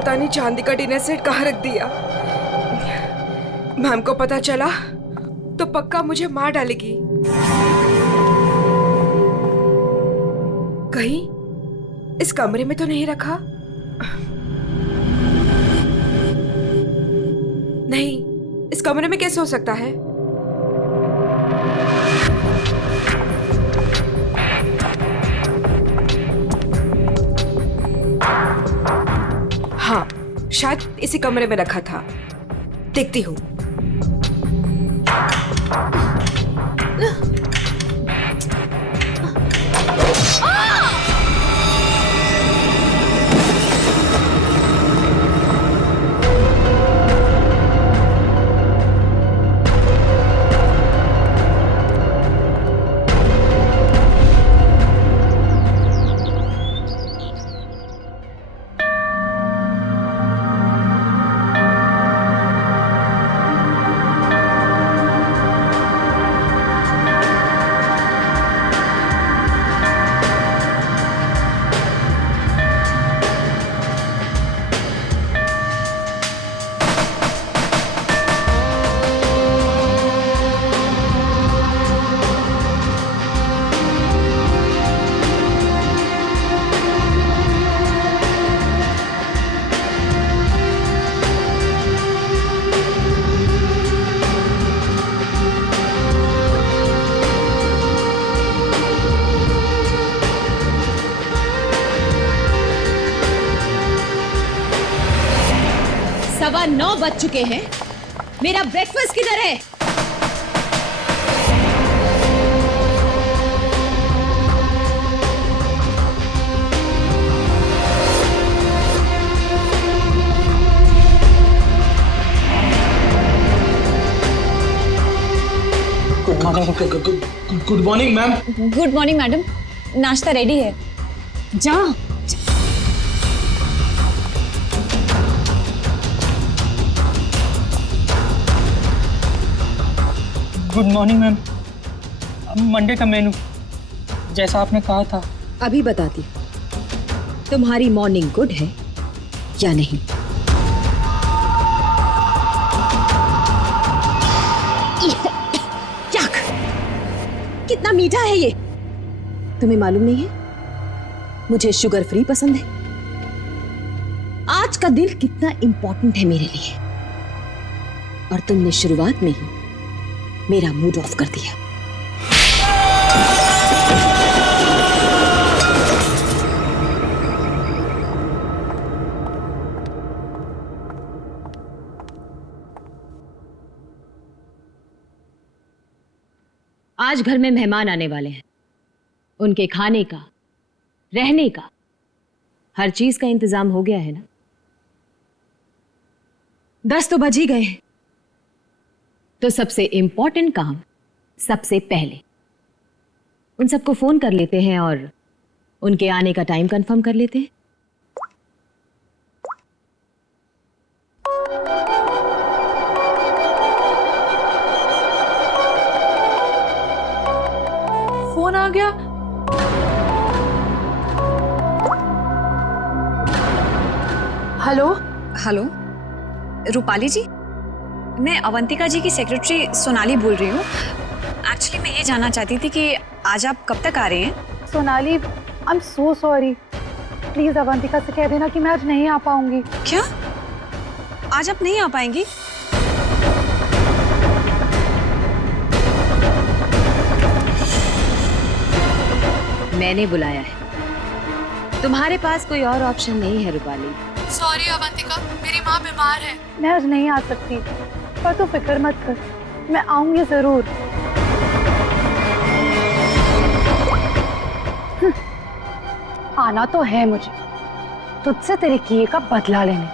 पता नहीं चांदी का डिनर सेट कहाँ रख दिया। मैम को पता चला तो पक्का मुझे मार डालेगी। कहीं इस कमरे में तो नहीं रखा? नहीं, इस कमरे में कैसे हो सकता है? हाँ, शायद इसी कमरे में रखा था। देखती हूँ। सवा 9 बज चुके हैं। मेरा ब्रेकफास्ट किधर है? Good morning ma'am. Good morning madam, नाश्ता रेडी है। जा। Good morning ma'am. मंडे का मेनू जैसा आपने कहा था। अभी बताती तुम्हारी मॉर्निंग गुड है या नहीं। याक, कितना मीठा है ये। तुम्हें मालूम नहीं है मुझे शुगर फ्री पसंद है। आज का दिन कितना इंपॉर्टेंट है मेरे लिए, और तुमने शुरुआत में ही मेरा मूड ऑफ कर दिया। आज घर में मेहमान आने वाले हैं। उनके खाने का, रहने का, हर चीज का इंतजाम हो गया है ना? 10 तो बज ही गए हैं। तो सबसे इंपॉर्टेंट काम सबसे पहले उन सबको फोन कर लेते हैं और उनके आने का टाइम कंफर्म कर लेते हैं। फोन आ गया। हेलो हेलो, रूपाली जी, मैं अवंतिका जी की सेक्रेटरी सोनाली बोल रही हूँ। एक्चुअली मैं ये जानना चाहती थी कि आज आप कब तक आ रहे हैं? Sonali, I am so sorry. Please Avantika से कह देना कि मैं आज नहीं आ पाऊंगी। क्या? आज आप नहीं आ पाएंगी? मैंने बुलाया है, तुम्हारे पास कोई और ऑप्शन नहीं है रूपाली। सॉरी अवंतिका, मेरी माँ बीमार है। मैं आज नहीं आ सकती, पर तू फिक्र मत कर, मैं आऊंगी जरूर। आना तो है मुझे, तुझसे तेरे किए का बदला लेने।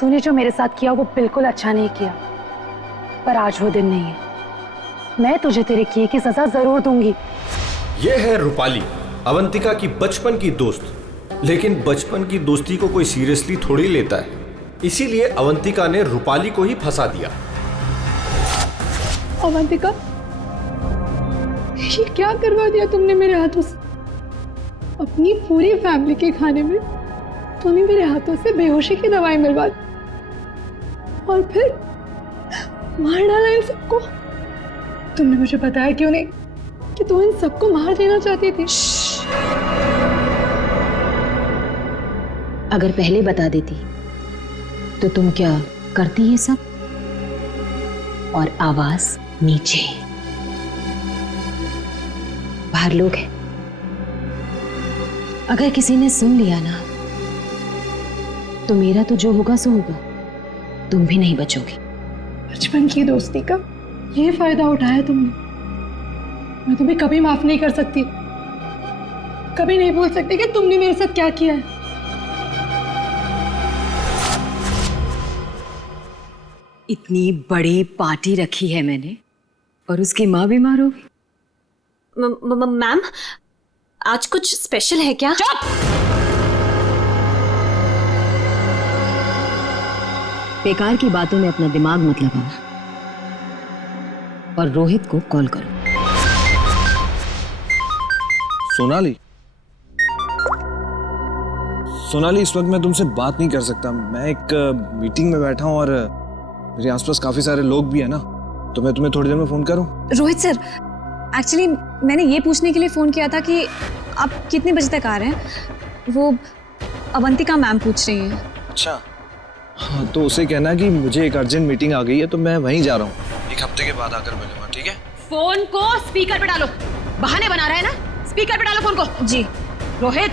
तूने जो मेरे साथ किया वो बिल्कुल अच्छा नहीं किया, पर आज वो दिन नहीं है। मैं तुझे तेरे किए की सजा जरूर दूंगी। ये है रूपाली, अवंतिका की बचपन की दोस्त। लेकिन बचपन की दोस्ती को कोई सीरियसली थोड़ी लेता है, इसीलिए अवंतिका ने रूपाली को ही फंसा दिया। अवंतिका, ये क्या करवा दिया तुमने मेरे हाथों से? अपनी पूरी फैमिली के खाने में तूने मेरे हाथों से बेहोशी की दवाई मिलवा दी और फिर मार डाला इन सबको। तुमने मुझे बताया क्यों नहीं कि तू इन सबको मार देना चाहती थी? अगर पहले बता देती तो तुम क्या करती ये सब? और आवाज नीचे, बाहर लोग हैं, अगर किसी ने सुन लिया ना तो मेरा तो जो होगा सो होगा, तुम भी नहीं बचोगी। बचपन की दोस्ती का ये फायदा उठाया तुमने। मैं तुम्हें कभी माफ नहीं कर सकती, कभी नहीं भूल सकती कि तुमने मेरे साथ क्या किया है। इतनी बड़ी पार्टी रखी है मैंने और उसकी माँ बीमार होगी। मैम, आज कुछ स्पेशल है क्या? बेकार की बातों में अपना दिमाग मत लगाना और रोहित को कॉल करो। सोनाली, सोनाली, इस वक्त मैं तुमसे बात नहीं कर सकता। मैं एक मीटिंग में बैठा हूँ और मेरे आसपास काफी सारे लोग भी है ना, तो मैं तुम्हें थोड़ी देर में फोन करूँ? रोहित सर, एक्चुअली मैंने ये पूछने के लिए फ़ोन किया था कि आप कितने बजे तक आ रहे हैं। वो अवंतिका मैम पूछ रही हैं। अच्छा, हाँ, तो उसे कहना कि मुझे एक अर्जेंट मीटिंग आ गई है, तो मैं वहीं जा रहा हूँ। एक हफ्ते के बाद आकर मिलूंगा, ठीक है? फोन को स्पीकर पे डालो। बहाने बना रहा है ना, स्पीकर पे डालो फोन को। जी। रोहित,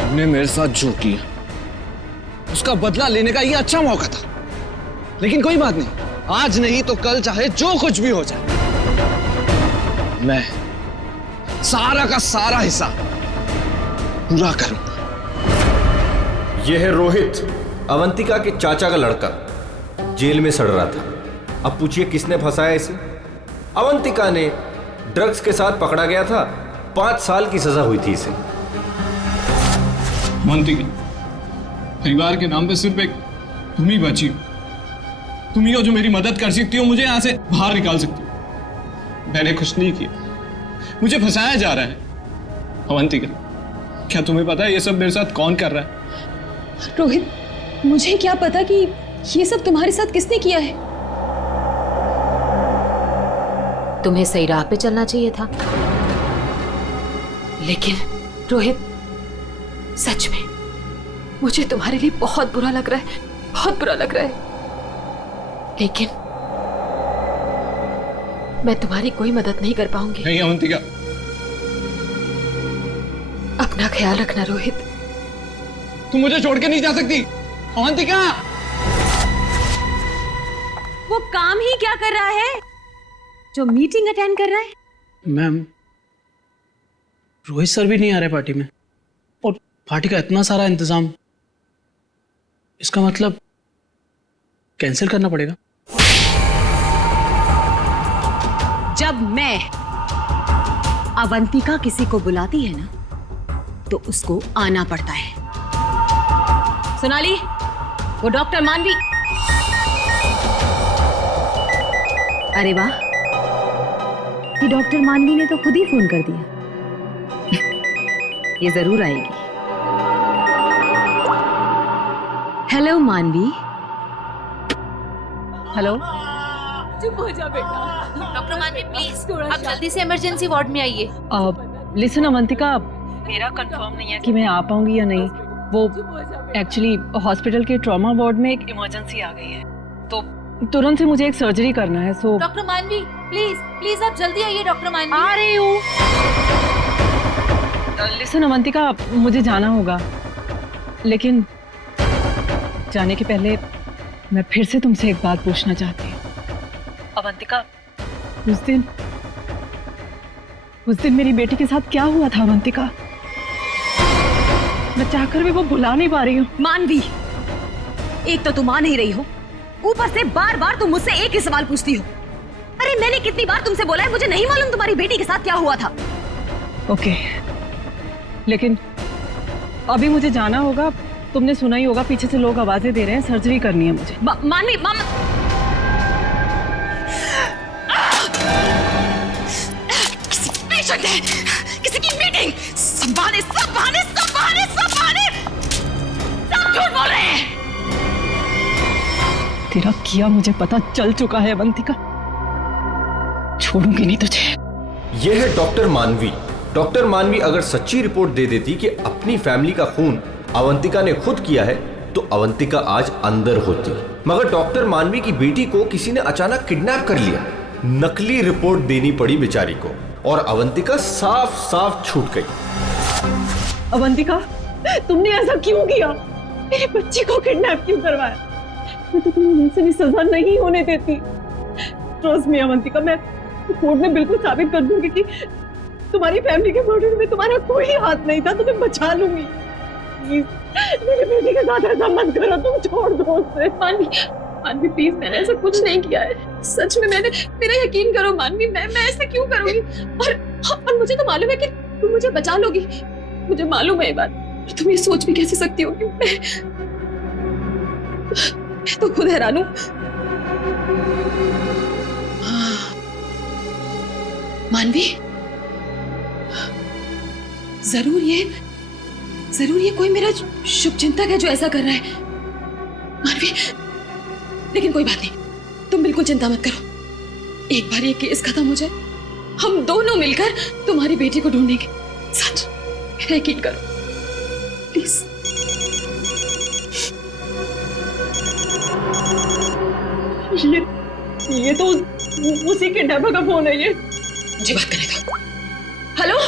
तुमने मेरे साथ जो किया उसका बदला लेने का ये अच्छा मौका था, लेकिन कोई बात नहीं, आज नहीं तो कल चाहे जो कुछ भी हो जाए, मैं सारा का सारा हिस्सा पूरा करूंगा। यह है रोहित, अवंतिका के चाचा का लड़का, जेल में सड़ रहा था। अब पूछिए किसने फंसाया इसे? अवंतिका ने। ड्रग्स के साथ पकड़ा गया था, 5 साल की सजा हुई थी इसे। अवंतिका, परिवार के नाम पे सिर्फ एक तुम ही बची हो। तुम ही हो जो मेरी मदद कर सकती हो, मुझे यहां से बाहर निकाल सकती हो। मैंने कुछ नहीं किया, मुझे फंसाया जा रहा है। अवंतिका, क्या तुम्हें पता है ये सब मेरे साथ कौन कर रहा है? रोहित, मुझे क्या पता कि ये सब तुम्हारे साथ किसने किया है। तुम्हें सही राह पे चलना चाहिए था। लेकिन रोहित, सच में मुझे तुम्हारे लिए बहुत बुरा लग रहा है, बहुत बुरा लग रहा है। लेकिन मैं तुम्हारी कोई मदद नहीं कर पाऊंगी। नहीं अवंतिका, अपना ख्याल रखना रोहित। तुम मुझे छोड़ के नहीं जा सकती। अवंतिका, वो काम ही क्या कर रहा है जो मीटिंग अटेंड कर रहा है? मैम, रोहित सर भी नहीं आ रहे पार्टी में, और पार्टी का इतना सारा इंतजाम, इसका मतलब कैंसिल करना पड़ेगा। जब मैं अवंतिका किसी को बुलाती है ना तो उसको आना पड़ता है। सोनाली, वो डॉक्टर मानवी। अरे वाह, ये डॉक्टर मानवी ने तो खुद ही फोन कर दिया। ये जरूर आएगी। हेलो मानवी। हेलो। चुप हो जा बेटा। डॉक्टर मानवी प्लीज आप जल्दी से इमरजेंसी वार्ड में आइए। लिसन अवंतिका, मेरा कंफर्म नहीं है कि मैं आ पाऊंगी या नहीं। वो एक्चुअली हॉस्पिटल के ट्रॉमा वार्ड में एक इमरजेंसी आ गई है, तो तुरंत से मुझे एक सर्जरी करना है। सो डॉक्टर मानवी प्लीज प्लीज आप जल्दी आइए। डॉक्टर मानवी आ रही हूँ। लिसन अवंतिका, मुझे जाना होगा, लेकिन जाने के पहले मैं फिर से तुमसे एक बात पूछना चाहती हूँ। अवंतिका, उस दिन मेरी बेटी के साथ क्या हुआ था अवंतिका? मैं चाहकर भी वो भुला नहीं पा रही हूँ। मानवी, एक तो तुम आ नहीं रही हो, ऊपर से बार बार तुम मुझसे एक ही सवाल पूछती हो। अरे मैंने कितनी बार तुमसे बोला है मुझे नहीं मालूम तुम्हारी बेटी के साथ क्या हुआ था। ओके, लेकिन अभी मुझे जाना होगा। तुमने सुना ही होगा, पीछे से लोग आवाजें दे रहे हैं, सर्जरी करनी है मुझे। मानवी, किसी की मीटिंग। सब बहाने, सब बहाने, सब बहाने, सब बहाने, सब झूठ बोल रहे हैं। तेरा किया मुझे पता चल चुका है अवंतिका, छोड़ूंगी नहीं तुझे। यह है डॉक्टर मानवी। डॉक्टर मानवी अगर सच्ची रिपोर्ट दे देती कि अपनी फैमिली का खून अवंतिका ने खुद किया है तो अवंतिका आज अंदर होती, मगर डॉक्टर मानवी की बेटी को किसी ने अचानक किडनैप कर लिया। नकली रिपोर्ट देनी पड़ी बेचारी को और अवंतिका साफ साफ छूट गई। अवंतिका, तुमने ऐसा क्यों किया? मेरे बच्चे को किडनैप क्यों करवाया? मैं तो तुम्हें उनसे भी सजा नहीं होने देती। ट्रस्ट मी अवंतिका, मैं कोर्ट में बिल्कुल साबित कर दूंगी कि तुम्हारी फैमिली के मर्डर में तुम्हारा कोई हाथ नहीं था। तुम्हें बचा लूंगी। प्लीज मेरे बेटे के साथ ऐसा मत करो, तुम छोड़ दो उसे। मानवी प्लीज, मैंने ऐसा कुछ नहीं किया है, सच में मैंने, मेरा यकीन करो मानवी, मैं ऐसा क्यों करूंगी? और मुझे तो मालूम है कि तुम मुझे बचा लोगी, मुझे मालूम है ये बात। और तुम ये सोच भी कैसे सकती हो कि मैं तो खुद हैरान हूं। मानवी, जरूर ये कोई मेरा शुभचिंतक है जो ऐसा कर रहा है मानवी। लेकिन कोई बात नहीं, तुम बिल्कुल चिंता मत करो। एक बार ये केस खत्म हो जाए, हम दोनों मिलकर तुम्हारी बेटी को ढूंढेंगे। सच, मेरा यकीन करो प्लीज। ये तो उसी के किडनैपर का फोन है। ये मुझे बात करने दो। हेलो,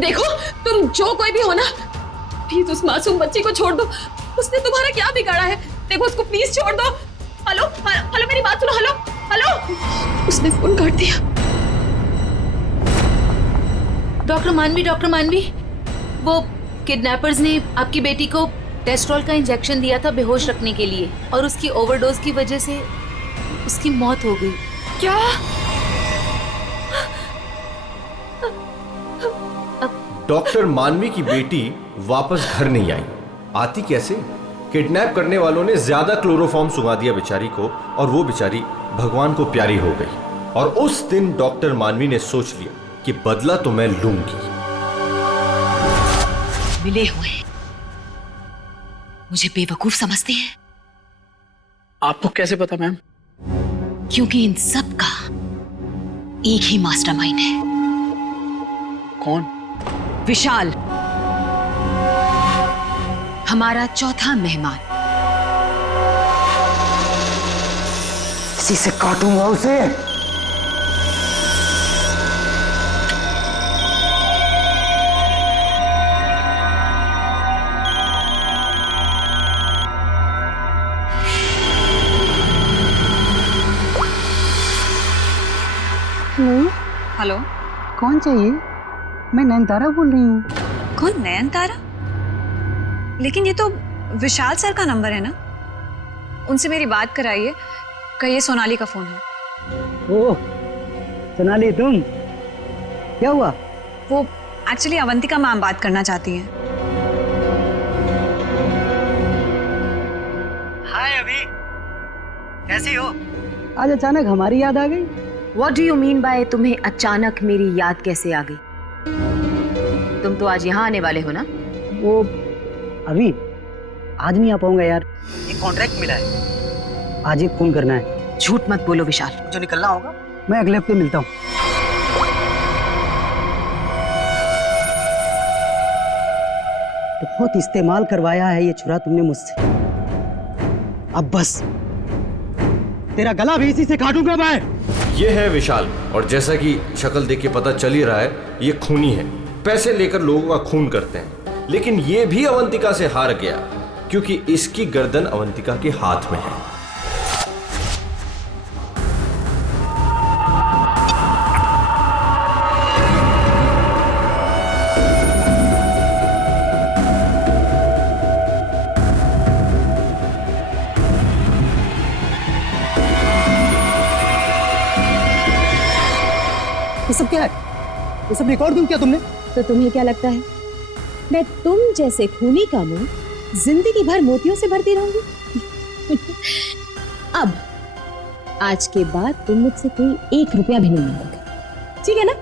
देखो तुम जो कोई भी हो ना, प्लीज उस मासूम बच्ची को छोड़ दो। उसने तुम्हारा क्या बिगाड़ा है? देखो उसको प्लीज छोड़ दो। हेलो हेलो, मेरी बात सुनो। हेलो हेलो, उसने फोन काट दिया। डॉक्टर मानवी, वो किडनैपर्स ने आपकी बेटी को टेस्ट्रॉल का इंजेक्शन दिया था बेहोश रखने के लिए, और उसकी ओवरडोज की वजह से उसकी मौत हो गई। क्या? डॉक्टर मानवी की बेटी वापस घर नहीं आई। आती कैसे? किडनैप करने वालों ने ज्यादा क्लोरोफॉर्म सुंघा दिया बेचारी को, और वो बेचारी भगवान को प्यारी हो गई। और उस दिन डॉक्टर मानवी ने सोच लिया कि बदला तो मैं लूंगी। मिले हुए मुझे बेवकूफ समझते हैं। आपको कैसे पता मैम? क्योंकि इन सब का एक ही मास्टरमाइंड है। कौन? विशाल, हमारा चौथा मेहमान। इसी से काटूंगा उसे। हेलो, कौन चाहिए? मैं नयनतारा बोल रही हूँ। कौन? नयनतारा? लेकिन ये तो विशाल सर का नंबर है ना, उनसे मेरी बात कराइए। कहिए सोनाली का फोन है। ओह सोनाली, तुम? क्या हुआ? वो एक्चुअली अवंतिका मैम बात करना चाहती हैं। हाय अभी, कैसी हो? आज अचानक हमारी याद आ गई। What do you mean by तुम्हें अचानक मेरी याद कैसे आ गई? तुम तो आज यहाँ आने वाले हो ना? वो अभी आज नहीं आ पाऊंगा यार, एक कॉन्ट्रैक्ट मिला है, आज एक फोन करना है। झूठ मत बोलो विशाल। जो निकलना होगा मैं अगले हफ्ते मिलता हूँ। बहुत इस्तेमाल करवाया है ये छुरा तुमने मुझसे, अब बस तेरा गला भी इसी से काटूंगा मैं। ये है विशाल, और जैसा कि शक्ल देख के पता चल ही रहा है, ये खूनी है। पैसे लेकर लोगों का खून करते हैं, लेकिन ये भी अवंतिका से हार गया क्योंकि इसकी गर्दन अवंतिका के हाथ में है। ये सब क्या है? ये सब रिकॉर्ड दूं क्या तुमने? तो तुम्हें क्या लगता है मैं तुम जैसे खूनी का मुंह जिंदगी भर मोतियों से भरती रहूंगी? अब आज के बाद तुम मुझसे कोई 1 रुपया भी नहीं मांगोगे, ठीक है ना?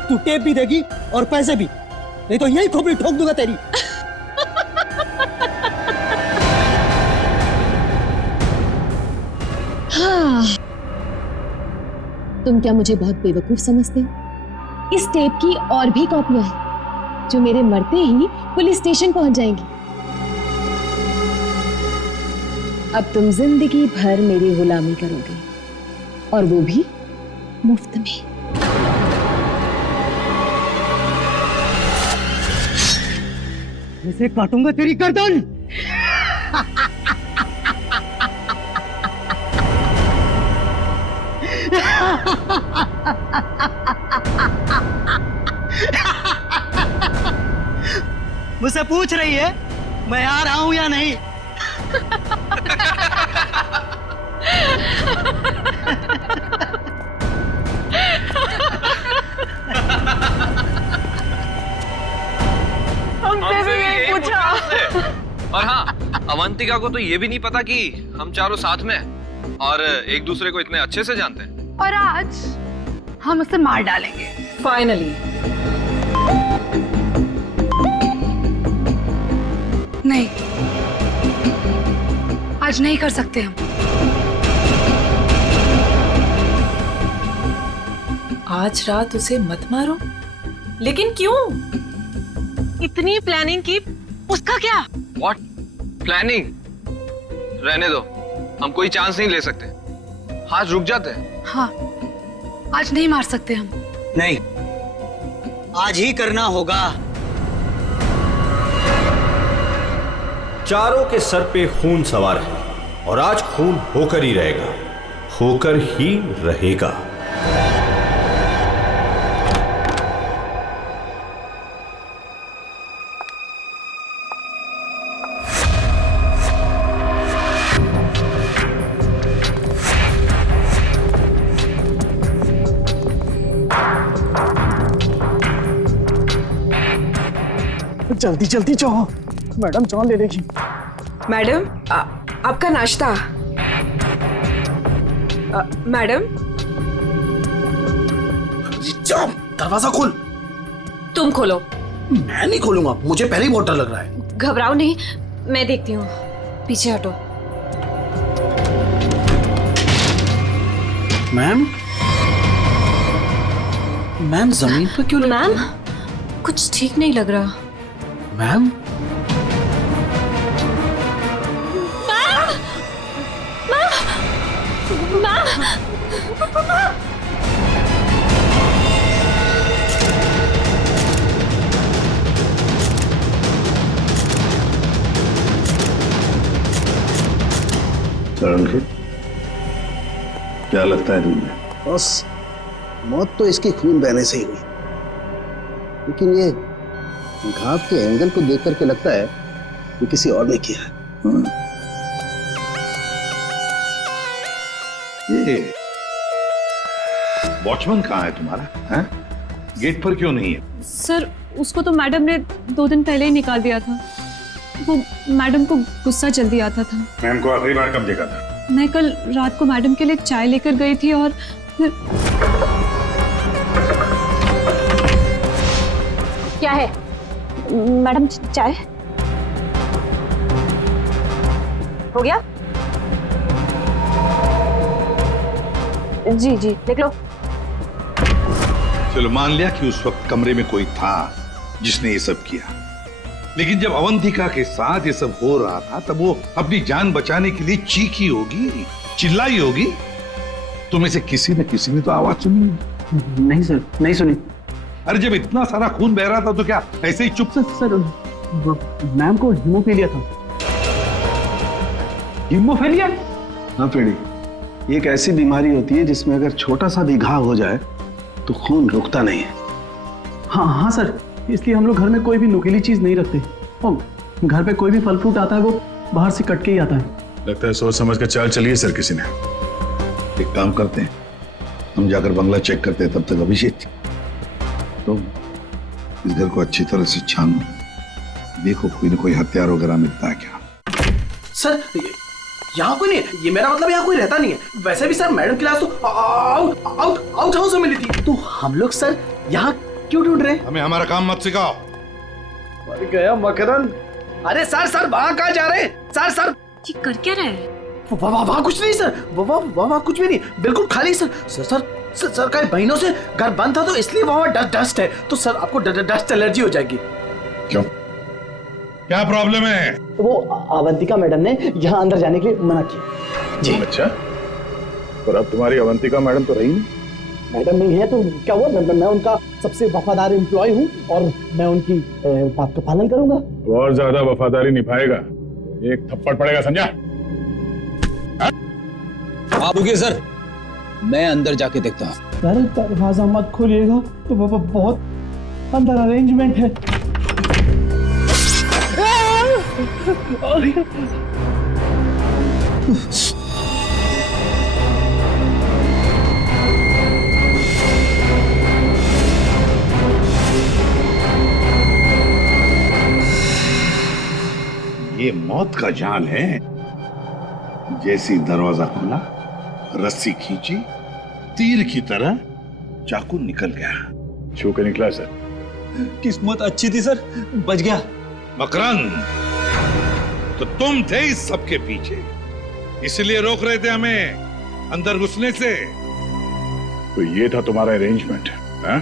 अब तू टेप भी देगी और पैसे भी, नहीं तो यही खोपड़ी ठोक दूंगा तेरी। हाँ, तुम क्या मुझे बहुत बेवकूफ समझते हो? इस टेप की और भी कॉपियां हैं जो मेरे मरते ही पुलिस स्टेशन पहुंच जाएंगी। अब तुम जिंदगी भर मेरी गुलामी करोगे, और वो भी मुफ्त में। इसे काटूंगा तेरी गर्दन। मुझसे पूछ रही है मैं आ रहा हूं या नहीं? हमसे भी यही पूछा। और हाँ, अवंतिका को तो ये भी नहीं पता कि हम चारों साथ में हैं और एक दूसरे को इतने अच्छे से जानते हैं। और आज हम उसे मार डालेंगे फाइनली। नहीं, आज नहीं कर सकते हम। आज रात उसे मत मारो। लेकिन क्यों? इतनी प्लानिंग की, उसका क्या? What planning? रहने दो, हम कोई चांस नहीं ले सकते। आज रुक जाते हैं। हाँ, आज नहीं मार सकते हम। नहीं, आज ही करना होगा। चारों के सर पे खून सवार है और आज खून होकर ही रहेगा, होकर ही रहेगा। जल्दी जल्दी जाओ, मैडम चाय ले लेगी। मैडम, आपका नाश्ता। मैडम, जाओ, दरवाजा खोल। तुम खोलो। मैं नहीं खोलूंगा, मुझे पहले ही बहुत डर लग रहा है। घबराओ नहीं, मैं देखती हूँ। पीछे हटो। मैम, मैम जमीन पर क्यों? मैम, कुछ ठीक नहीं लग रहा। मैम, क्या लगता है तुम्हें? बस मौत तो इसके खून बहने से ही हुई, लेकिन ये घाव के एंगल को देख करके लगता है कि किसी और ने किया है। ये वॉचमैन कहाँ है तुम्हारा? हैं? गेट पर क्यों नहीं है? सर, उसको तो मैडम ने 2 दिन पहले ही निकाल दिया था। वो मैडम को गुस्सा जल्दी आता था। मैम को आखिरी बार कब देखा था? मैं कल रात को मैडम के लिए चाय लेकर गई थी और फिर... क्या है मैडम? चाय हो गया? जी जी, देख लो। चलो मान लिया कि उस वक्त कमरे में कोई था जिसने ये सब किया, लेकिन जब अवंतिका के साथ ये सब हो रहा था तब वो अपनी जान बचाने के लिए चीखी होगी, चिल्लाई होगी। तुम में से किसी न किसी ने तो आवाज सुनी। नहीं सर, नहीं सुनी। अरे जब इतना सारा खून बह रहा था तो क्या ऐसे ही चुप? सर, मैम को हीमोफीलिया था। हीमोफीलिया? हाँ पेड़ी, ये एक ऐसी बीमारी होती है जिसमें अगर छोटा सा भी घाव हो जाए तो खून रुकता नहीं है। हाँ हाँ सर, इसलिए हम लोग घर में कोई भी नुकीली चीज नहीं रखते। और घर पे कोई भी फल फ्रूट आता है वो बाहर से कट के ही आता है। लगता है सोच समझ कर चाल चलिए सर किसी ने। एक काम करते हैं, हम जाकर बंगला चेक करते हैं, तब तक अभिषेक तो इस घर को अच्छी तरह से छानो, देखो कोई न कोई हथियार वगैरह मिलता है क्या। सर, यहाँ कोई नहीं है, ये मेरा मतलब यहाँ कोई रहता नहीं है। वैसे भी सर मैडम की लाश तो आउट हाउस में मिली थी। तो हम लोग सर यहाँ क्यों ढूंढ रहे? हमें हमारा काम मत सिखाओ। मर गया मकरंद। अरे सर वहां कहाँ जा रहे हैं? सर ये कर क्या रहे हैं? वहाँ कुछ नहीं सर, वहाँ कुछ भी नहीं, बिल्कुल खाली सर। सर कई महीनों से घर बंद था तो इसलिए वहाँ डस्ट है, तो सर आपको डस्ट एलर्जी हो जाएगी। क्यों, क्या प्रॉब्लम है? वो अवंतिका मैडम ने यहाँ अंदर जाने के लिए मना किया जी। अच्छा, पर अब तुम्हारी अवंतिका मैडम तो रही नहीं। मैडम नहीं है तो क्या हुआ, मैं उनका सबसे वफादार एम्प्लॉय हूँ और मैं उनकी बात का पालन करूंगा। और ज्यादा वफादारी निभाएगा, एक थप्पड़ पड़ेगा, समझा? आप रुकिए सर, मैं अंदर जाके देखता हूँ। सर दरवाजा मत खोलिएगा, तो बहुत अंदर अरेंजमेंट है। ये मौत का जाल है। जैसी दरवाजा खुला, रस्सी खींची, तीर की तरह चाकू निकल गया। छू के निकला सर। किस्मत अच्छी थी सर, बच गया। मकरंद, तो तुम थे इस सब के पीछे, इसलिए रोक रहे थे हमें अंदर घुसने से। तो ये था तुम्हारा अरेंजमेंट, हाँ?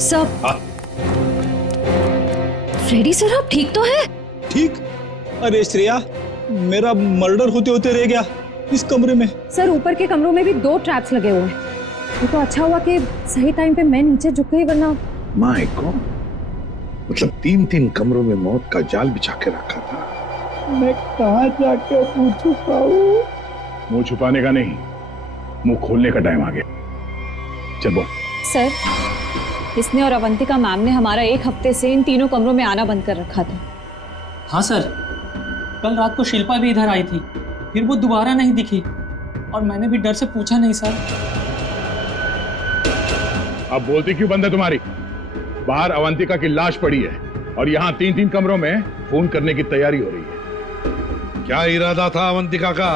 सब फ्रेडी सर, आप ठीक तो है? ठीक? अरे श्रेया, मेरा मर्डर होते होते रह गया इस कमरे में। सर ऊपर के कमरों में भी 2 ट्रैप्स लगे हुए हैं। ये तो अच्छा हुआ कि सही टाइम पे मैं नीचे झुक गई, वरना माय गॉड, मतलब 3 कमरों में मौत का जाल बिछा के रखा था। मैं कहाँ जाके मुंह छुपाऊं? मुंह छुपाने का नहीं, मुंह खोलने का टाइम आ गया। चल बोल। सर, इसने और अवंतिका मैम ने हमारा 1 हफ्ते से इन 3 कमरों में आना बंद कर रखा था। हाँ सर, कल रात को शिल्पा भी इधर आई थी, फिर वो दोबारा नहीं दिखी और मैंने भी डर से पूछा नहीं सर। अब बोलती क्यों बंद है तुम्हारी? बाहर अवंतिका की लाश पड़ी है और यहाँ 3 कमरों में फोन करने की तैयारी हो रही है। क्या इरादा था अवंतिका का?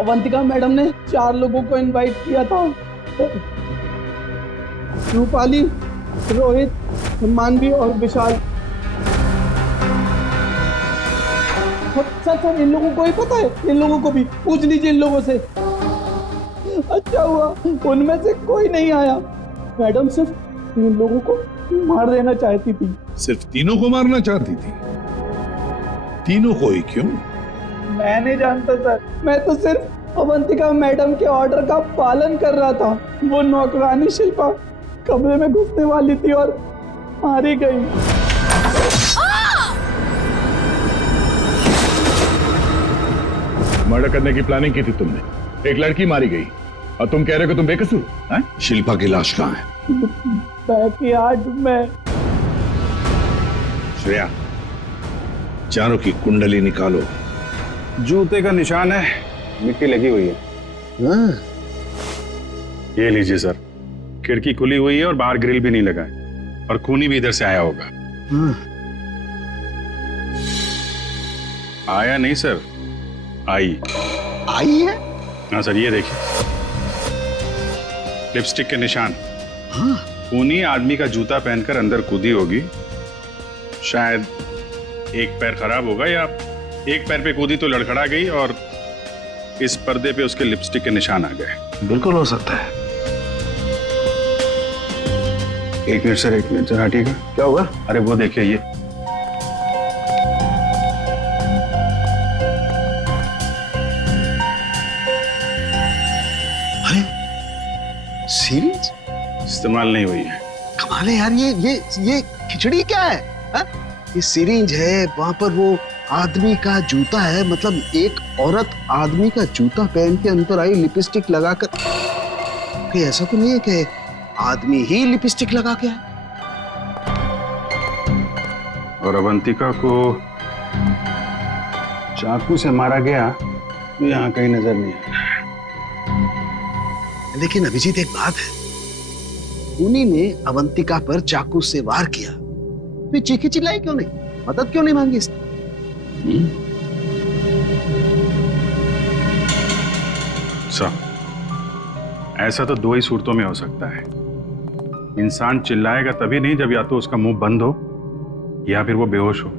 अवंतिका मैडम ने 4 लोगों को इनवाइट किया था, रूपाली, रोहित, मानवी और विशाल। सर इन लोगों को ही पता है, इन लोगों को भी पूछ लीजिए इन लोगों से। अच्छा हुआ उनमें से कोई नहीं आया। मैडम सिर्फ इन लोगों को मार देना चाहती थी। सिर्फ तीनों को मारना चाहती थी? तीनों को ही क्यों? मैं नहीं जानता सर, मैं तो सिर्फ अवंतिका मैडम के ऑर्डर का पालन कर रहा था। वो नौकरानी शिल्पा कमरे में घुसने वाली थी और मारी गई। मर्डर करने की प्लानिंग की थी तुमने, एक लड़की मारी गई और तुम कह रहे हो कि तुम बेकसूर हैं? शिल्पा की लाश कहाँ है? बैकयार्ड में। श्रेया, चारों की कुंडली निकालो। जूते का निशान है, मिट्टी लगी हुई है। हाँ। ये लीजिए सर, खिड़की खुली हुई है और बाहर ग्रिल भी नहीं लगा है और खूनी भी इधर से आया होगा। हाँ। आया नहीं सर, आई है? हाँ सर, ये देखिए लिपस्टिक के निशान। हाँ। खूनी आदमी का जूता पहनकर अंदर कूदी होगी। शायद एक पैर खराब होगा या एक पैर पे कूदी तो लड़खड़ा गई और इस पर्दे पे उसके लिपस्टिक के निशान आ गए। बिल्कुल हो सकता है। एक मिनट सर, एक मिनट जरा हटिएगा। क्या हुआ? अरे वो देखिए, ये सीरीज इस्तेमाल नहीं हुई है। कमाल है यार, ये खिचड़ी क्या है? हा? ये सीरीज है, वहां पर वो आदमी का जूता है, मतलब एक औरत आदमी का जूता पहन के अंदर आई लिपस्टिक लगाकर। कहीं ऐसा तो नहीं है कि आदमी ही लिपस्टिक लगा के आए? और अवंतिका को चाकू से मारा गया तो यहाँ कहीं नजर नहीं आ रहा। लेकिन अभिजीत, एक बात है, खूनी ने अवंतिका पर चाकू से वार किया, तो चीखी चिल्लाई क्यों नहीं? मदद क्यों नहीं मांगी इसने? ऐसा तो 2 ही सूरतों में हो सकता है। इंसान चिल्लाएगा तभी नहीं जब या तो उसका मुंह बंद हो या फिर वो बेहोश हो।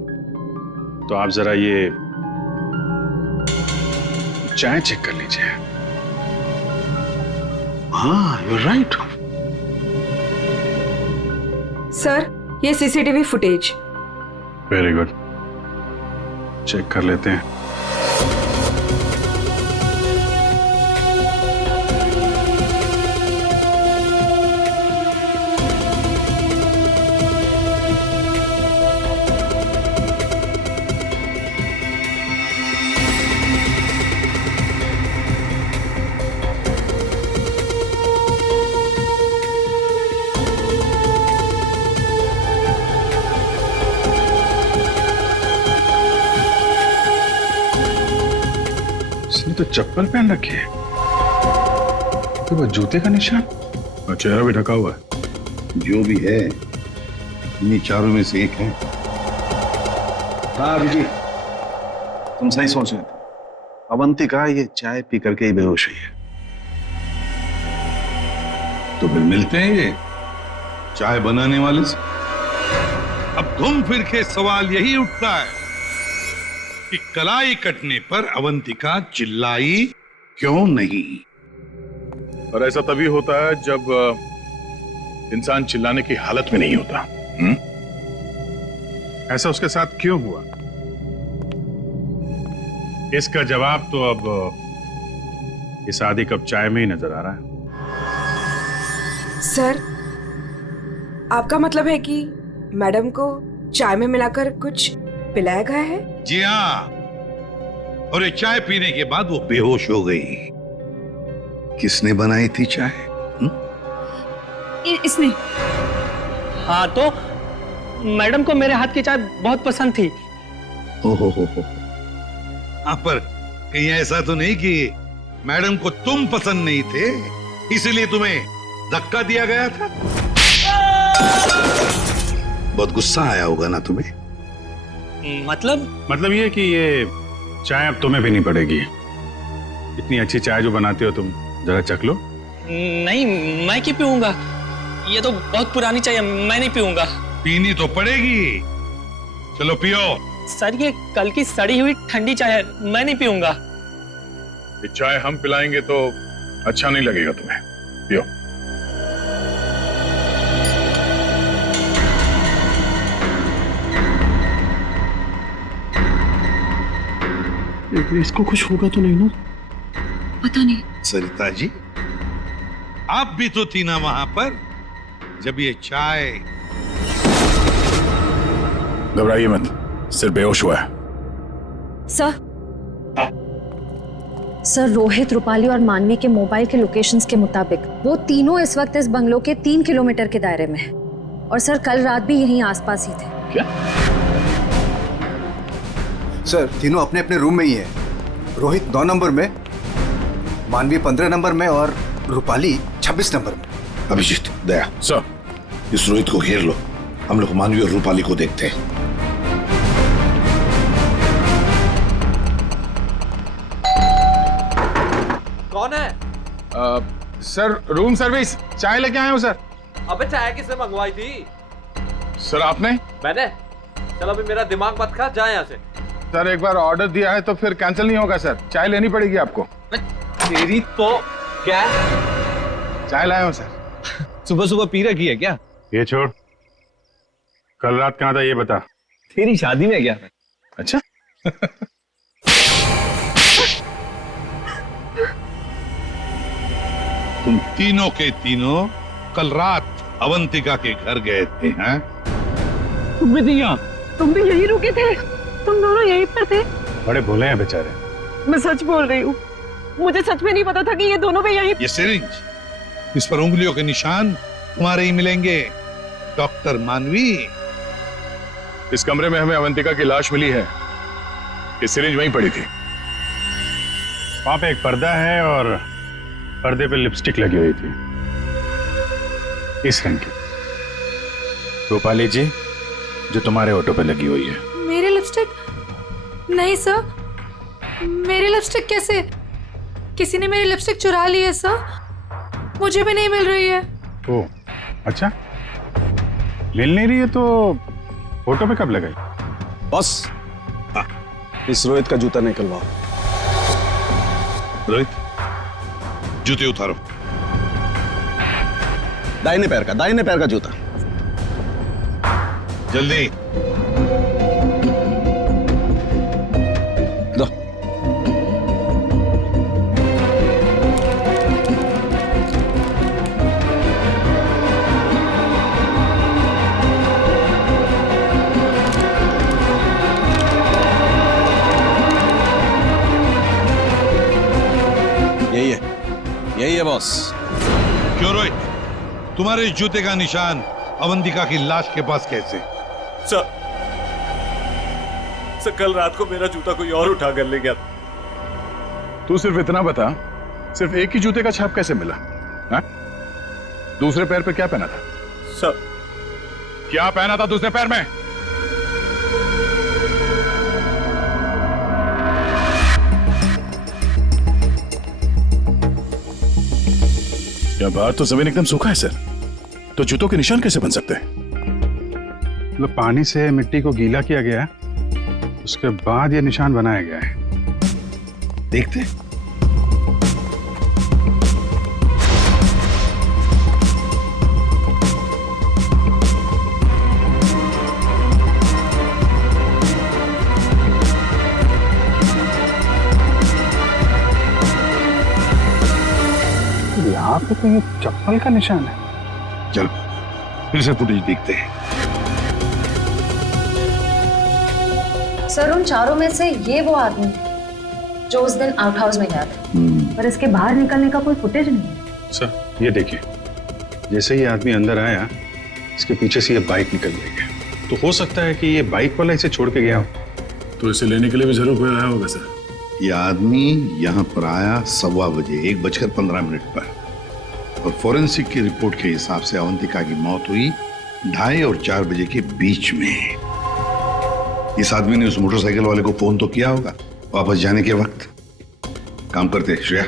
तो आप जरा ये चाय चेक कर लीजिए। हाँ, यू राइट। सर, ये CCTV footage. Very good, check कर लेते हैं। तो चप्पल पहन रखी है, तो वो जूते का निशान और चेहरा भी ढका हुआ है। जो भी है, इन्हीं चारों में से एक है। हाँ अभिजी, तुम सही सोच रहे थे। अवंतिका ये चाय पी करके ही बेहोश हुई है। तो फिर मिलते हैं ये चाय बनाने वाले से। अब घूम फिर के सवाल यही उठता है कि कलाई कटने पर अवंतिका चिल्लाई क्यों नहीं? और ऐसा तभी होता है जब इंसान चिल्लाने की हालत में नहीं होता। ऐसा उसके साथ क्यों हुआ? इसका जवाब तो अब इस आधी कप चाय में ही नजर आ रहा है। सर, आपका मतलब है कि मैडम को चाय में मिलाकर कुछ पिलाया गया है? जी हाँ, और ये चाय पीने के बाद वो बेहोश हो गई। किसने बनाई थी चाय? इसने। हाँ, तो मैडम को मेरे हाथ की चाय बहुत पसंद थी। ओहो हो। हाँ, पर कहीं ऐसा तो नहीं कि मैडम को तुम पसंद नहीं थे इसलिए तुम्हें धक्का दिया गया था? बहुत गुस्सा आया होगा ना तुम्हें? मतलब ये कि ये चाय अब तुम्हें पीनी पड़ेगी। इतनी अच्छी चाय जो बनाते हो तुम, जरा चख लो। नहीं, मैं क्यों पीऊंगा? ये तो बहुत पुरानी चाय है, मैं नहीं पीऊंगा। पीनी तो पड़ेगी, चलो पियो। सर, ये कल की सड़ी हुई ठंडी चाय है, मैं नहीं पीऊंगा। ये चाय हम पिलाएंगे तो अच्छा नहीं लगेगा तुम्हें, पियो। इसको कुछ होगा तो नहीं ना? पता नहीं। सरिता जी, आप भी तो थी ना वहां पर जब ये चाय। घबराइए मत, सिर्फ बेहोश हुआ है। सर, रोहित, रूपाली और मानवी के मोबाइल के लोकेशंस के मुताबिक वो तीनों इस वक्त इस बंगलो के 3 किलोमीटर के दायरे में हैं। और सर, कल रात भी यहीं आसपास ही थे। क्या? सर, तीनों अपने अपने रूम में ही है। रोहित 9 नंबर में, मानवी 15 नंबर में और रूपाली 26 नंबर में। अभिजीत, दया सर, इस रोहित को घेर लो, हम लोग मानवी और रूपाली को देखते हैं। कौन है? सर, रूम सर्विस, चाय लेके आए हो सर। अबे चाय किसने मंगवाई थी? सर, आपने? मैंने। चलो अभी मेरा दिमाग मत खा, जा यहाँ से। सर, एक बार ऑर्डर दिया है तो फिर कैंसिल नहीं होगा सर, चाय लेनी पड़ेगी आपको। तेरी तो क्या? चाय लाया हूँ सर। सुबह सुबह पी रखी है क्या? ये छोड़, कल रात कहाँ था ये बता। तेरी शादी में गया। अच्छा। तुम तीनों के तीनों कल रात अवंतिका के घर गए थे, हैं? तुम भी थी यहाँ? तुम भी यही रुके थे? तुम दोनों यहीं पर थे? बड़े भोले हैं बेचारे। मैं सच बोल रही हूँ, मुझे सच में नहीं पता था कि ये दोनों भी यहीं। ये सिरिंज, इस पर उंगलियों के निशान तुम्हारे ही मिलेंगे, डॉक्टर मानवी। इस कमरे में हमें अवंतिका की लाश मिली है। ये सिरिंज वहीं पड़ी थी। वहां पे एक पर्दा है और पर्दे पे लिपस्टिक लगी हुई थी, इस रंग की। रूपाली जी, जो तुम्हारे ऑटो पे लगी हुई है। मेरी लिपस्टिक? नहीं सर, मेरी लिपस्टिक कैसे? किसी ने मेरी लिपस्टिक चुरा ली है सर। मुझे भी नहीं मिल रही है। ओ, अच्छा, मिल नहीं रही है तो फोटो पे कब लगाई? बॉस, इस रोहित का जूता निकलवाओ। रोहित, जूते उतारो। दाहिने पैर का जूता। जल्दी। दो। यही है बॉस। क्यों रोहित, तुम्हारे जूते का निशान अवंतिका की लाश के पास कैसे? सर, कल रात को मेरा जूता कोई और उठा कर ले गया। तू सिर्फ इतना बता, सिर्फ एक ही जूते का छाप कैसे मिला? हा? दूसरे पैर पे क्या पहना था? सर, क्या पहना था दूसरे पैर में? क्या बात, तो जमीन एकदम सूखा है सर, तो जूतों के निशान कैसे बन सकते हैं? मतलब पानी से मिट्टी को गीला किया गया, उसके बाद ये निशान बनाया गया है। देखते। यहाँ पे तो ये चप्पल का निशान है। चलो फिर से फुटेज देखते हैं। सर, उन चारों में से ये वो आदमी है जो उस दिन आउट हाउस में गया था, पर इसके बाहर निकलने का कोई फुटेज नहीं है। सर, ये देखिए, जैसे ये आदमी अंदर आया, इसके पीछे से ये बाइक निकल गई, तो हो सकता है कि ये बाइक वाला इसे छोड़ के गया हो, तो इसे लेने के लिए भी जरूर कोई आया होगा सर। ये आदमी यहाँ पर आया 1:15 बजे, 1:15 पर, और फोरेंसिक की रिपोर्ट के हिसाब से अवंतिका की मौत हुई 2:30 और 4 बजे के बीच में। इस आदमी ने उस मोटरसाइकिल वाले को फोन तो किया होगा वापस जाने के वक्त। काम करते श्रेया,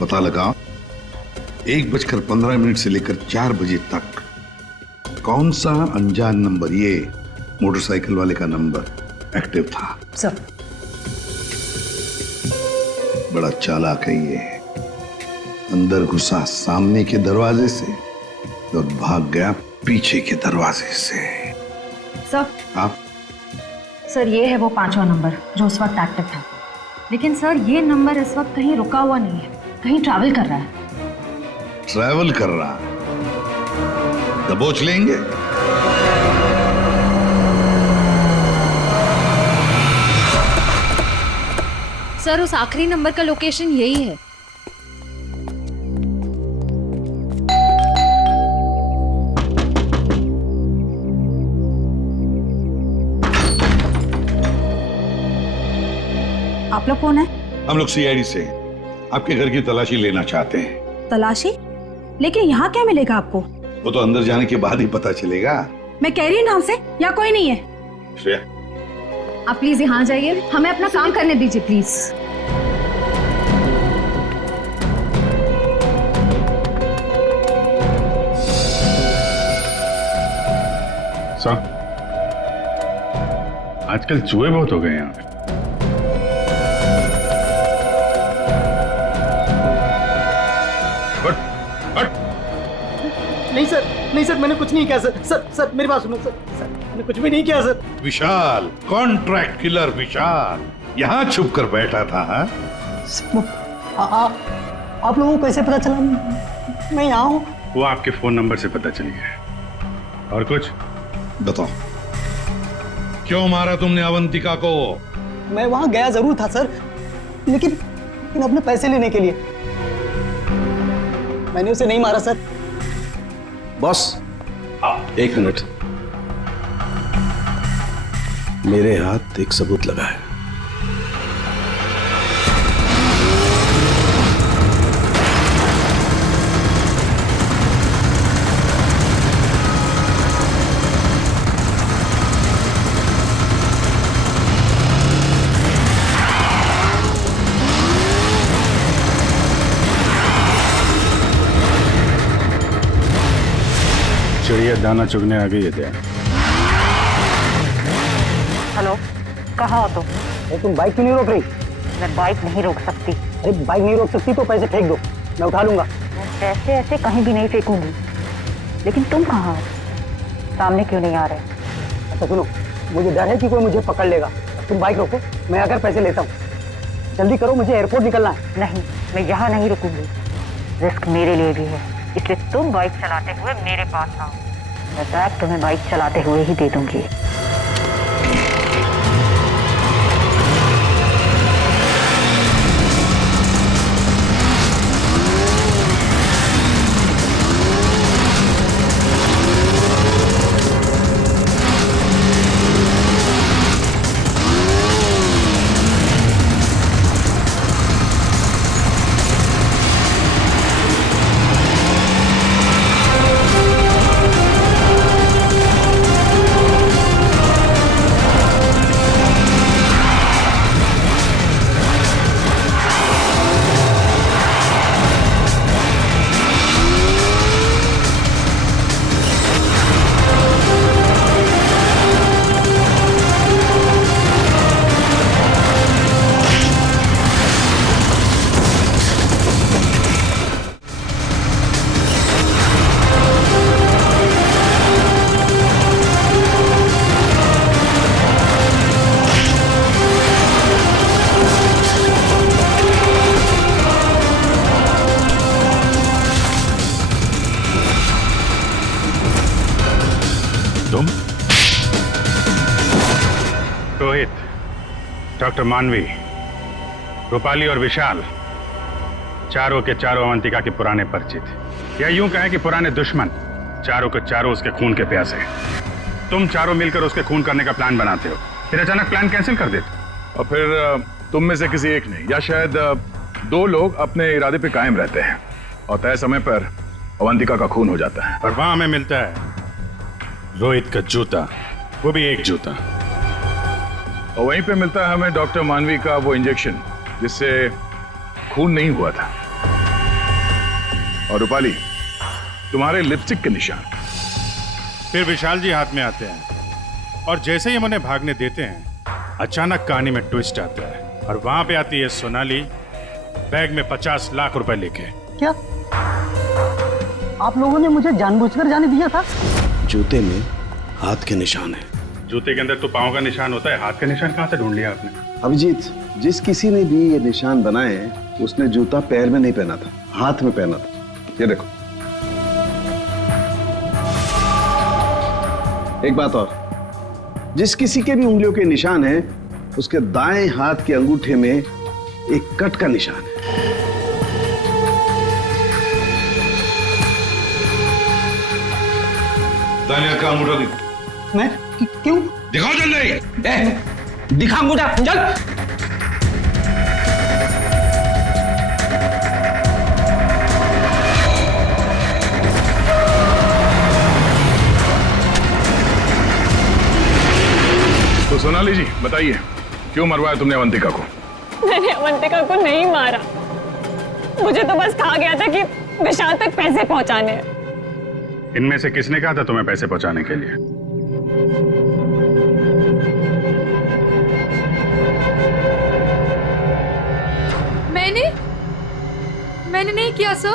पता लगाओ 1:15 से लेकर 4 बजे तक कौन सा अनजान नंबर, ये मोटरसाइकिल वाले का नंबर एक्टिव था। सर, बड़ा चालाक है ये, अंदर घुसा सामने के दरवाजे से और भाग गया पीछे के दरवाजे से। सर, आप? सर, ये है वो 5वां नंबर जो उस वक्त एक्टिव था, लेकिन सर ये नंबर इस वक्त कहीं रुका हुआ नहीं है, कहीं ट्रैवल कर रहा है। ट्रैवल कर रहा है? दबोच लेंगे। सर, उस आखिरी नंबर का लोकेशन यही है। आप लोग कौन है? हम लोग सीआईडी से आपके घर की तलाशी लेना चाहते हैं। तलाशी? लेकिन यहाँ क्या मिलेगा आपको? वो तो अंदर जाने के बाद ही पता चलेगा। मैं कह रही हूँ नाम से, यहाँ कोई नहीं है। श्रेया, आप प्लीज यहाँ जाइए, हमें अपना काम करने दीजिए प्लीज। सर, आजकल चूहे बहुत हो गए यहाँ पे। नहीं सर, मैंने कुछ नहीं किया सर। सर मेरी बात सुनो सर, मैंने कुछ भी नहीं किया सर। विशाल, कॉन्ट्रैक्ट किलर विशाल, यहाँ छुप कर बैठा था। आप लोगों को कैसे पता चला मैं यहाँ हूँ? वो आपके फोन नंबर से पता चल गया। और कुछ बताओ, क्यों मारा तुमने अवंतिका को? मैं वहां गया जरूर था सर, लेकिन अपने पैसे लेने के लिए। मैंने उसे नहीं मारा सर। बॉस, 1 मिनट, मेरे हाथ एक सबूत लगा है। चिड़िया दाना चुगने आ गई है क्या? हेलो, कहाँ हो तुम? तुम बाइक क्यों नहीं रोक रही? मैं बाइक नहीं रोक सकती। अरे बाइक नहीं रोक सकती तो पैसे फेंक दो, मैं उठा लूंगा। मैं पैसे ऐसे कहीं भी नहीं फेंकूंगी। लेकिन तुम कहाँ हो? सामने क्यों नहीं आ रहे? अच्छा सुनो, मुझे डर है कि कोई मुझे पकड़ लेगा। तुम बाइक रोको, मैं आकर पैसे लेता हूँ। जल्दी करो, मुझे एयरपोर्ट निकलना है। नहीं, मैं यहाँ नहीं रुकूंगी। रिस्क मेरे लिए भी है, इसलिए तुम बाइक चलाते हुए मेरे पास आओ। मैं बैग तुम्हें बाइक चलाते हुए ही दे दूंगी। रोहित, डॉक्टर मानवी, रूपाली और विशाल, चारों के चारों अवंतिका के पुराने परिचित, या यूं कहें कि पुराने दुश्मन। चारों के चारों उसके खून के प्यासे। तुम चारों मिलकर उसके खून करने का प्लान बनाते हो, फिर अचानक प्लान कैंसिल कर देते। और फिर तुम में से किसी एक ने या शायद दो लोग अपने इरादे पे कायम रहते हैं और तय समय पर अवंतिका का खून हो जाता है। और वहां हमें मिलता है रोहित का जूता, वो भी एक जूता। और वहीं पे मिलता है हमें डॉक्टर मानवी का वो इंजेक्शन जिससे खून नहीं हुआ था। और रूपाली, तुम्हारे लिपस्टिक के निशान। फिर विशाल जी हाथ में आते हैं और जैसे ही हम उन्हें भागने देते हैं, अचानक कहानी में ट्विस्ट आता है और वहां पे आती है सोनाली, बैग में 50 लाख रुपए लेके। क्या आप लोगों ने मुझे जानबूझकर जाने दिया था? जूते में हाथ के निशान है। जूते के अंदर तो पांव का निशान होता है, हाथ का निशान कहां से ढूंढ लिया आपने? अभिजीत, जिस किसी ने भी ये निशान बनाए उसने जूता पैर में नहीं पहना था, हाथ में पहना था। ये देखो। एक बात और, जिस किसी के भी उंगलियों के निशान है उसके दाएं हाथ के अंगूठे में एक कट का निशान है। दाएं हाथ का अंगूठा दिखा। मैं क्यों? दिखाओ जल्दी। दिखा अंगूठा, चल। तो सोनाली जी बताइए, क्यों मरवाया तुमने अवंतिका को? मैंने अवंतिका को नहीं मारा, मुझे तो बस कहा गया था कि विशाल तक पैसे पहुंचाने हैं। इनमें से किसने कहा था तुम्हें पैसे पहुंचाने के लिए? मैंने नहीं किया सर।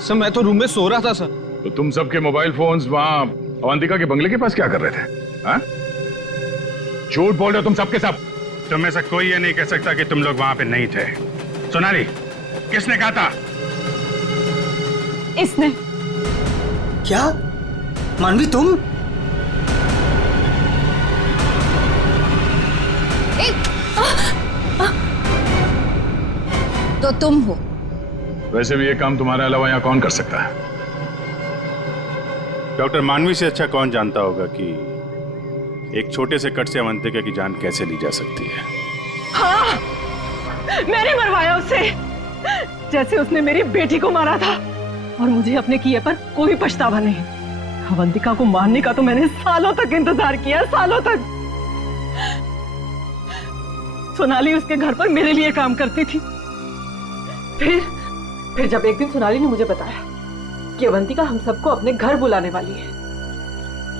सर मैं तो रूम में सो रहा था सर। तो तुम सबके मोबाइल फोन्स वहां अवंतिका के बंगले के पास क्या कर रहे थे? हाँ? झूठ बोल रहे हो तुम सबके सब। तुम में से कोई ये नहीं कह सकता कि तुम लोग वहां पे नहीं थे। सोनाली, किसने कहा था? इसने। क्या मानवी तुम? तो तुम हो। वैसे भी ये काम तुम्हारे अलावा यहाँ कौन कर सकता है? डॉक्टर मानवी से अच्छा कौन जानता होगा कि एक छोटे से कट से अवंतिका की जान कैसे ली जा सकती है। हाँ, मैंने मरवाया उसे, जैसे उसने मेरी बेटी को मारा था। और मुझे अपने किए पर कोई पछतावा नहीं। अवंतिका को मारने का तो मैंने सालों तक इंतजार किया, सालों तक। सोनाली उसके घर पर मेरे लिए काम करती थी। फिर जब एक दिन सोनाली ने मुझे बताया कि अवंतिका हम सबको अपने घर बुलाने वाली है,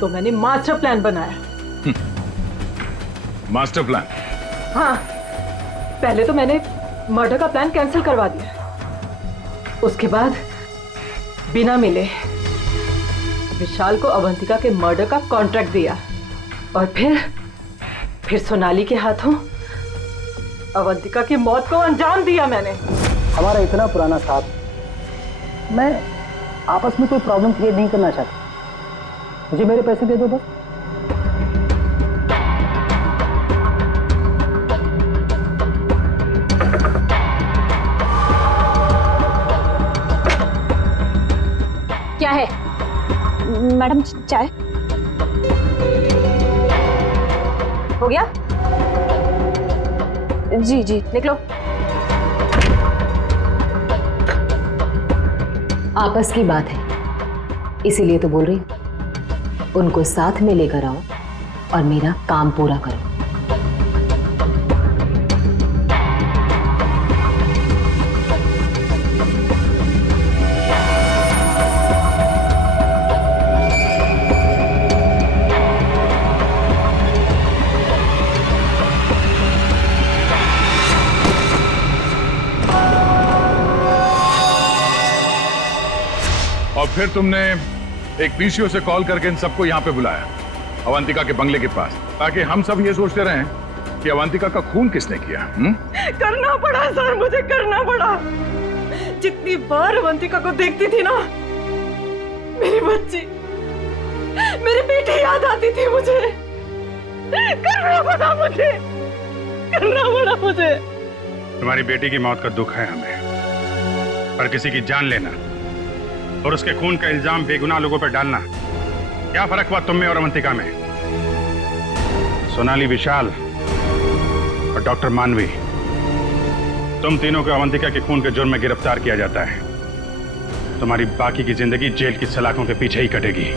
तो मैंने मास्टर प्लान बनाया। Master plan? हाँ, पहले तो मैंने मर्डर का प्लान कैंसिल करवा दिया, उसके बाद बिना मिले विशाल को अवंतिका के मर्डर का कॉन्ट्रैक्ट दिया और फिर सोनाली के हाथों अवंतिका की मौत को अंजाम दिया मैंने। हमारा इतना पुराना साथ, मैं आपस में कोई प्रॉब्लम क्रिएट नहीं करना चाहता। मुझे मेरे पैसे दे दो बस। क्या है मैडम? चाय हो गया? जी जी, निकलो। आपस की बात है, इसीलिए तो बोल रही हूँ, उनको साथ में लेकर आओ और मेरा काम पूरा करो। और फिर तुमने एक पीसीओ से कॉल करके इन सबको यहाँ पे बुलाया, अवंतिका के बंगले के पास, ताकि हम सब ये सोचते रहें कि अवंतिका का खून किसने किया। करना पड़ा सर, मुझे करना पड़ा। जितनी बार अवंतिका को देखती थी ना, मेरी बच्ची, मेरी बेटी याद आती थी मुझे। करना पड़ा मुझे, करना पड़ा मुझे। तुम्हारी बेटी की मौत का दुख है हमें, पर किसी की जान लेना और उसके खून का इल्जाम बेगुनाह लोगों पर डालना, क्या फर्क हुआ तुम में और अवंतिका में? सोनाली, विशाल और डॉक्टर मानवी, तुम तीनों को अवंतिका के खून के जुर्म में गिरफ्तार किया जाता है। तुम्हारी बाकी की जिंदगी जेल की सलाखों के पीछे ही कटेगी।